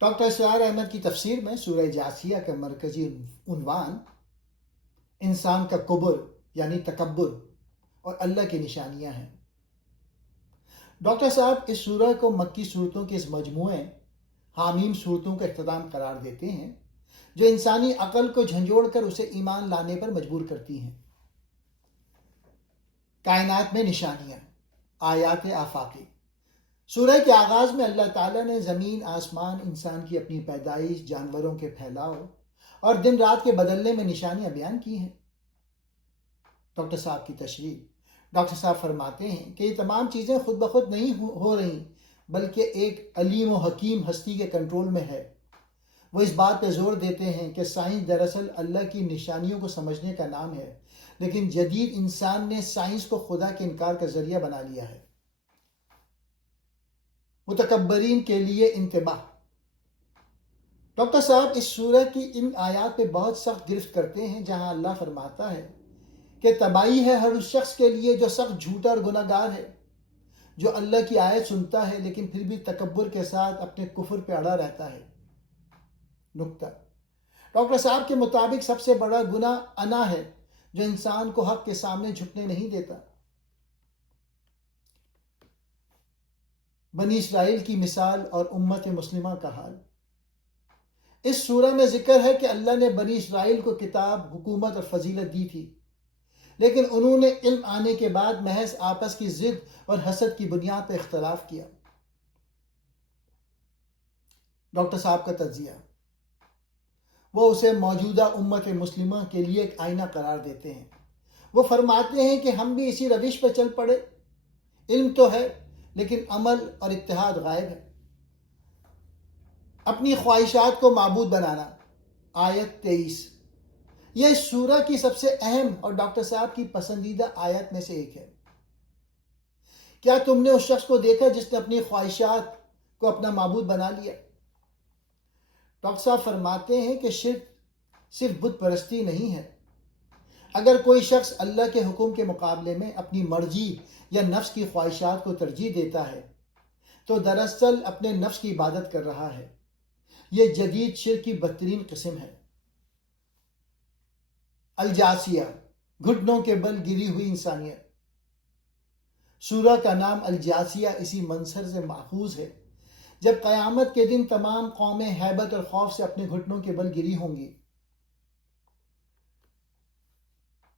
Doctor اسرار احمد کی تفسیر میں سورہ جاسیہ کا مرکزی عنوان انسان کا کبر یعنی تکبر اور اللہ کی نشانیاں ہیں۔ ڈاکٹر صاحب اس سورہ کو مکی صورتوں کے اس مجموعے حامیم صورتوں کا اختتام قرار دیتے ہیں جو انسانی عقل کو جھنجھوڑ کر اسے ایمان لانے پر مجبور کرتی ہیں۔ کائنات میں نشانیاں، آیات آفاقی۔ سورہ کے آغاز میں اللہ تعالیٰ نے زمین، آسمان، انسان کی اپنی پیدائش، جانوروں کے پھیلاؤ اور دن رات کے بدلنے میں نشانیاں بیان کی ہیں۔ ڈاکٹر صاحب کی تشریح۔ ڈاکٹر صاحب فرماتے ہیں کہ یہ تمام چیزیں خود بخود نہیں ہو رہی بلکہ ایک علیم و حکیم ہستی کے کنٹرول میں ہے۔ وہ اس بات پہ زور دیتے ہیں کہ سائنس دراصل اللہ کی نشانیوں کو سمجھنے کا نام ہے، لیکن جدید انسان نے سائنس کو خدا کے انکار کا ذریعہ بنا لیا ہے۔ متکبرین کے لیے انتباہ۔ ڈاکٹر صاحب اس سورہ کی ان آیات پہ بہت سخت گرفت کرتے ہیں جہاں اللہ فرماتا ہے کہ تباہی ہے ہر اس شخص کے لیے جو سخت جھوٹا اور گناہ گار ہے، جو اللہ کی آیت سنتا ہے لیکن پھر بھی تکبر کے ساتھ اپنے کفر پہ اڑا رہتا ہے۔ نکتہ۔ ڈاکٹر صاحب کے مطابق سب سے بڑا گناہ انا ہے جو انسان کو حق کے سامنے جھکنے نہیں دیتا۔ بنی اسرائیل کی مثال اور امت مسلمہ کا حال۔ اس سورہ میں ذکر ہے کہ اللہ نے بنی اسرائیل کو کتاب، حکومت اور فضیلت دی تھی، لیکن انہوں نے علم آنے کے بعد محض آپس کی ضد اور حسد کی بنیاد پر اختلاف کیا۔ ڈاکٹر صاحب کا تجزیہ۔ وہ اسے موجودہ امت مسلمہ کے لیے ایک آئینہ قرار دیتے ہیں۔ وہ فرماتے ہیں کہ ہم بھی اسی روش پر چل پڑے۔ علم تو ہے لیکن عمل اور اتحاد غائب ہے۔ اپنی خواہشات کو معبود بنانا۔ آیت 23۔ یہ سورہ کی سب سے اہم اور ڈاکٹر صاحب کی پسندیدہ آیت میں سے ایک ہے۔ کیا تم نے اس شخص کو دیکھا جس نے اپنی خواہشات کو اپنا معبود بنا لیا؟ ڈاکٹر صاحب فرماتے ہیں کہ شرک صرف بت پرستی نہیں ہے۔ اگر کوئی شخص اللہ کے حکم کے مقابلے میں اپنی مرضی یا نفس کی خواہشات کو ترجیح دیتا ہے تو دراصل اپنے نفس کی عبادت کر رہا ہے۔ یہ جدید شرک کی بدترین قسم ہے۔ الجاسیہ، گھٹنوں کے بل گری ہوئی انسانیت۔ سورہ کا نام الجاسیہ اسی منظر سے ماخوذ ہے جب قیامت کے دن تمام قومیں ہیبت اور خوف سے اپنے گھٹنوں کے بل گری ہوں گی۔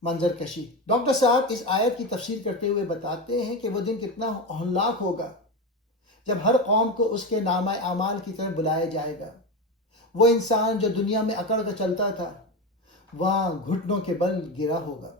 منظر کشی۔ ڈاکٹر صاحب اس آیت کی تفسیر کرتے ہوئے بتاتے ہیں کہ وہ دن کتنا ہولناک ہوگا جب ہر قوم کو اس کے نامہ اعمال کی طرف بلایا جائے گا۔ وہ انسان جو دنیا میں اکڑ کر چلتا تھا وہاں گھٹنوں کے بل گرا ہوگا۔